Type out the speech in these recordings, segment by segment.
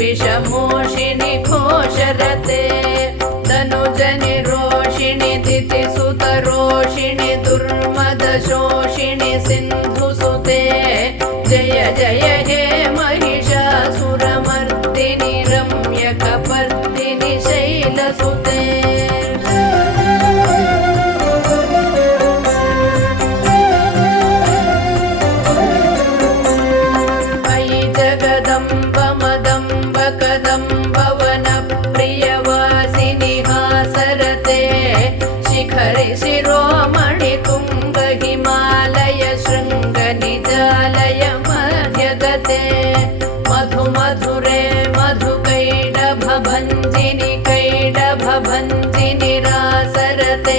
विषमोषिणि घोषरते तनुजनि रोषिणि दितिसुतरोषिणि दुर्मदशोषिणि सिन्धुसुते जय जय हे महिषासुरमर्दिनि रम्यकपर्दिनि शैलसुते शिरोमणि कुम्भ हिमालय शृंग निजालय मध्यगते मधु मधुरे मधु कैडभ भञ्जिनि कैडभ भञ्जिनि रासरते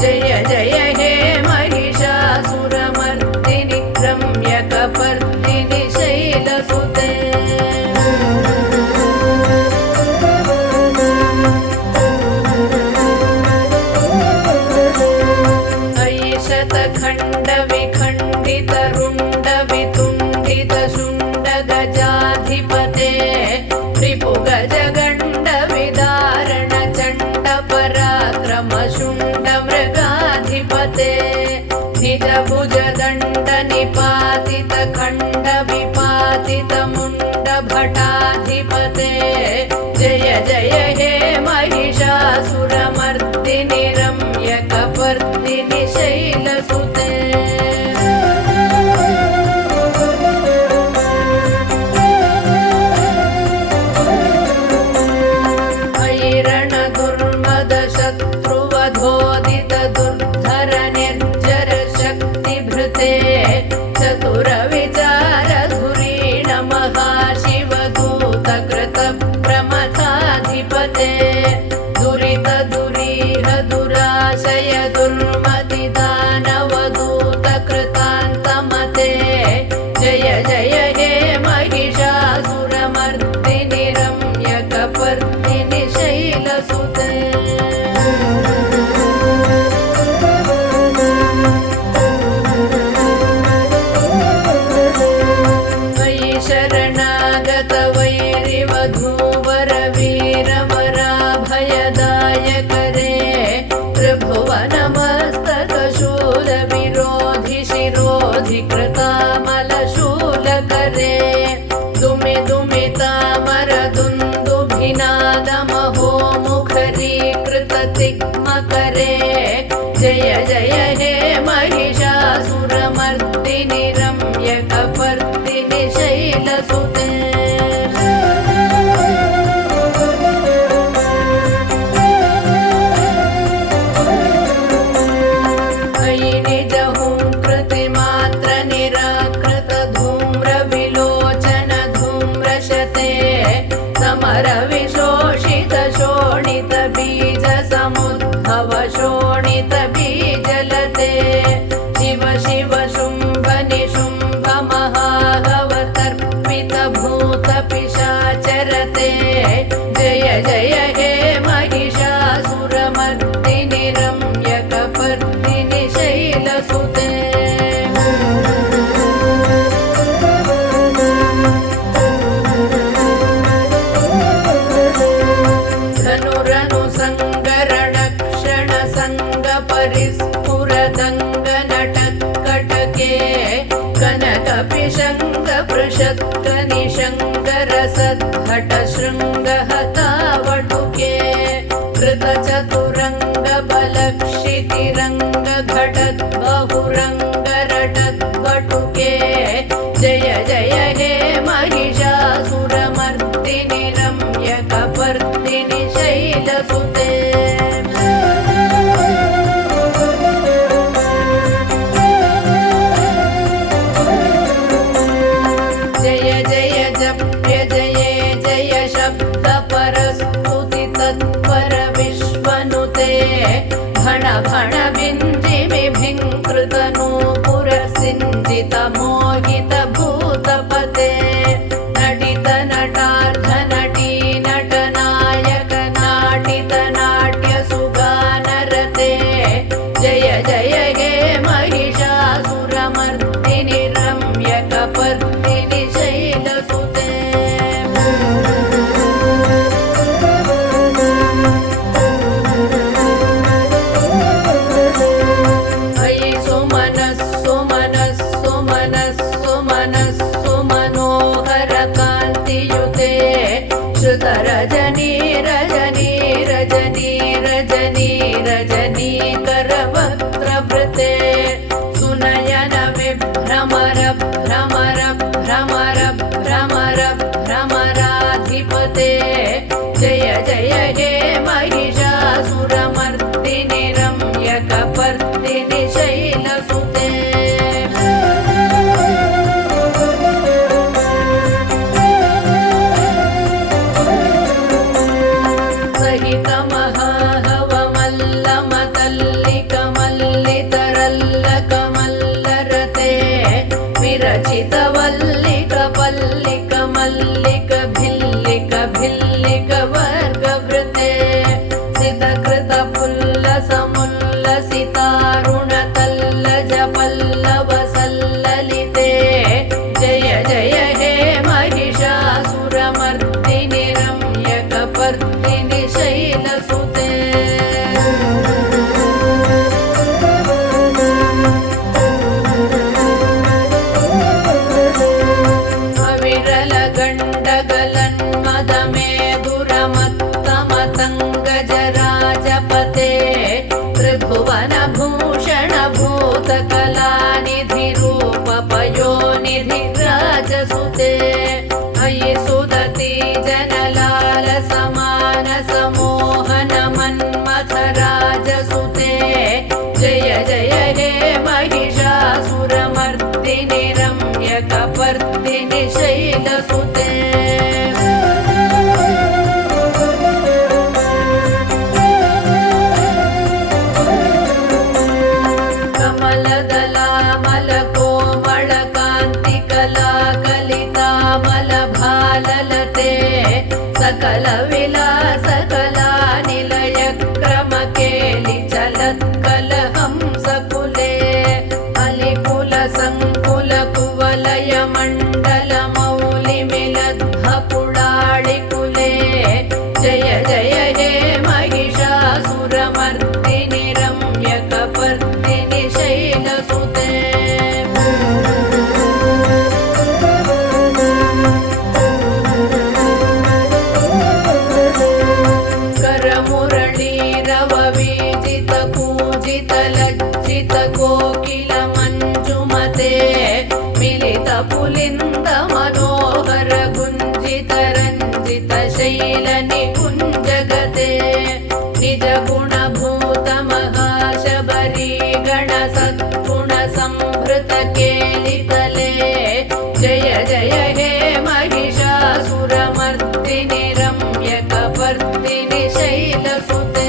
जय जय हे महिषासुरमर्दिनि रम्यकपर्दिनि शैलसुते धिपते रिपुगजगण्ड विदारण चण्ड पराक्रम शुण्ड मृगाधिपते निज भुजदण्ड निपातित खण्ड विपातित मुण्ड भटाधिपते जय जय हे महिषासुरमर्दिनि रम्यकपर्दिनि शैलसुते चतुर विचार धुरीण महाशिवदूत कृत प्रमथाधिपते दुरित दुरीह दुराशय दुर्मति दानवदूत कृतान्तमते जय जय हे महिषासुरमर्दिनि रम्यकपर्दिनि शैलसुते शरणागत वैरिवधूवर वीरवराभयदायक रे त्रिभुवन मस्तक शूल विरोधि शिरोधि कृतामल शूलक रे दुमि दुमि तामर दुन्दुभिनाद महो मुखरीकृत तिग्मक रे जय जय हे महिषासुरमर्दिनि रम्यकपर्दिनि शैलसुते अयि निज हुंकृतिमात्र निराकृत धूम्र विलोचन धूम्रशते समर विशोषित शोणित बीज समुद्भव शोणित बीजलते शिव शिव शुंभ निशुंभ महाहवतर्पित भूत पिशाचरते जय जय हे महिषासुरमर्दिनि रम्यकपर्दिनि शैलसुते धनुरनु संगरण क्षण संग परिस्फुरदंग नटकटके कनक पिशंग पृषत्क निशंग रसद्धट शृंग हतावटुके कृत चतुरंग बलक्षितिरंग घटत बहुरंग रटत वटुके जय जय हे महिषासुरमर्दिनि रम्यकपर्दिनि शैलसुते जय जय जप्य जये जय शब्द परस्तुति तत्पर विश्वनुते भण भण बिञ्जिमिभिङ्कृतनूपुरसिञ्जित मोहित भूतपते नटित नटार्ध नटी नटनायक नाटित नाट्य सुगानरते जय जय हे महिषासुरमर्दिनि रम्यकपर्दिनि शैलसुते रजनी रजनी रजनी रजनी रजनी करवक्त्रवृते सुनयन विभ्रमर भ्रमर भ्रमर भ्रमर भ्रमराधिपते जय जय हे महिषासुरमर्दिनि रम्यकपर्दिनि शैलसुते विरचित वल्लिक पल्लिक मल्लिक भिल्लिक भिल्लिक वर्गवृते सितकृत पुल्लसमुल्लसितारुण तल्लज पल्लव सल्ललिते जय जय हे महिषासुरमर्दिनि रम्यकपर्दिनि शैलसुते त्रिभुवन भूषण भूतकलानिधि रूप पयोनिधि राजसुते अयि सुदति जनलाल समान समोहन मन्मथ राजसुते जय जय हे महिषासुरमर्दिनि रम्यकपर्दिनि शैलसुते सकल विलास कला निलय क्रम केलि चलत कल हंस कुले अलिकुल संकुल कुवलय मंडल मौलि मिलद्भ पुडाळि कुले जय जय हे महिषासुरमर्दिनि रम्यकपर्दिनि शैलसुते कोकिल मंजुमते मिलित पुलिंद मनोहर गुंजित रंजित शैल निकुंजगते निज गुण भूत महाशबरी गण सद्गुण संभृत केलितले जय जय हे महिषासुरमर्दिनि रम्यकपर्दिनि शैलसुते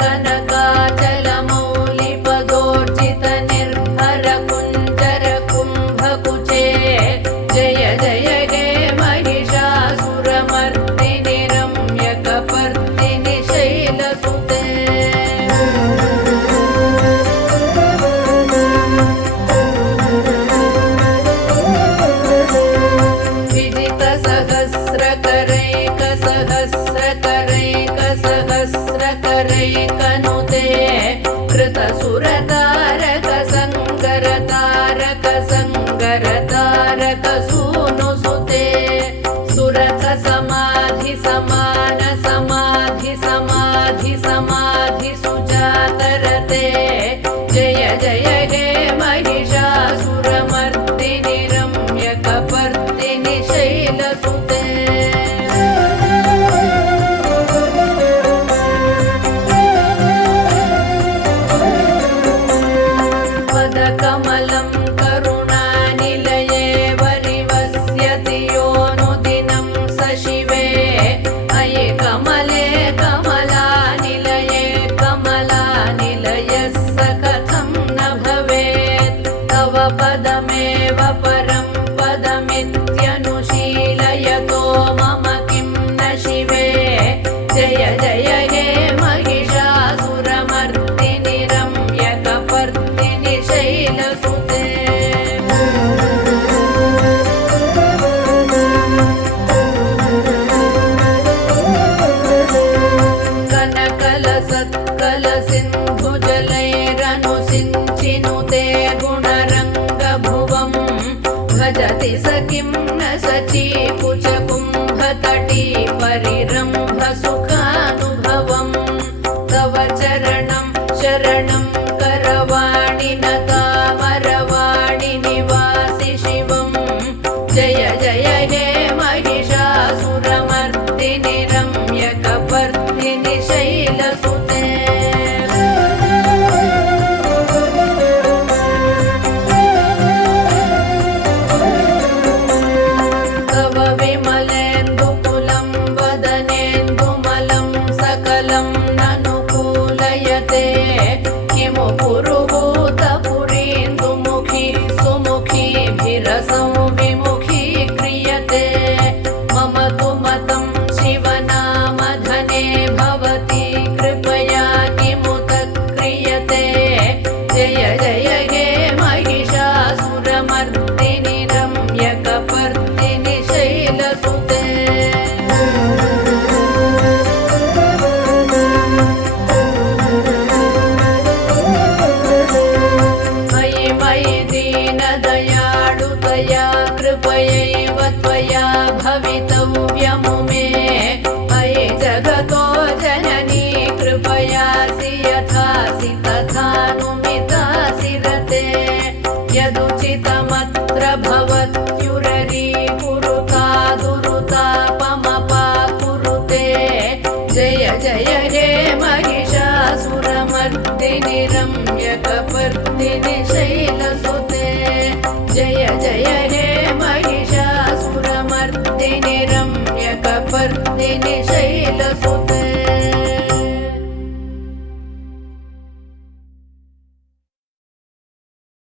कनकाचल मौलि पदोर्जित निर्भर कुंजर कुंभ कुचे करतारक सूनुसुते सुरथ समाधि समान समाधि समाधि समाधि सुजातरते जय जय हे महिषासुरमर्दिनि रम्यकपर्दिनि शैलसुते पदकमलं करुणानिलये वरिवस्यति योऽनुदिनं स शिवे अये कमले कमलानिलये कमलानिलयः स कथं न भवेत् तव पदमेव परं पदमित्यनुशीलयतो मम किं न शिवे जय जय हे महिषासुरमर्दिनि रम्यकपर्दिनि शैलसुते कनकलसत्कलसिन्धुजलैरनुसिञ्चिनुते गुणरङ्गभुवं भजति स किं न सचीकुचकुम्भतटी परिरम्भसुखानुभवम् तव चरणं शरणं करवाणि न तामरवाणि निवासि शिवं जय जय हे महिषासुरमर्दिनि रम्यकपर्दिनि शैलसुते तव विमलेन्दुकुलं वदनेन्दुमलं सकलं ननुकूलयते किमु पुरुहूतपुरीन्दुमुखी सुमुखीभिरसौ विमुखी क्रियते मम तु मतं शिवनामधने भवति कृपया किमुत क्रियते जय जय हे महिषासुरमर्दिनि रम्यकपर्दिनि शैलसुते मयि मयि दीनदयाळुतया कृपयैव त्वया भवितव्यमुमे अयि जगतो जननी कृपयासि यथासि तथानुमितासि रते यदुचितमत्र भवत्युररी कुरुता दुरुतापमपा कुरुते जय जय हे महिषासुरमर्दिनि रम्यकपर्दिनि शैलसुते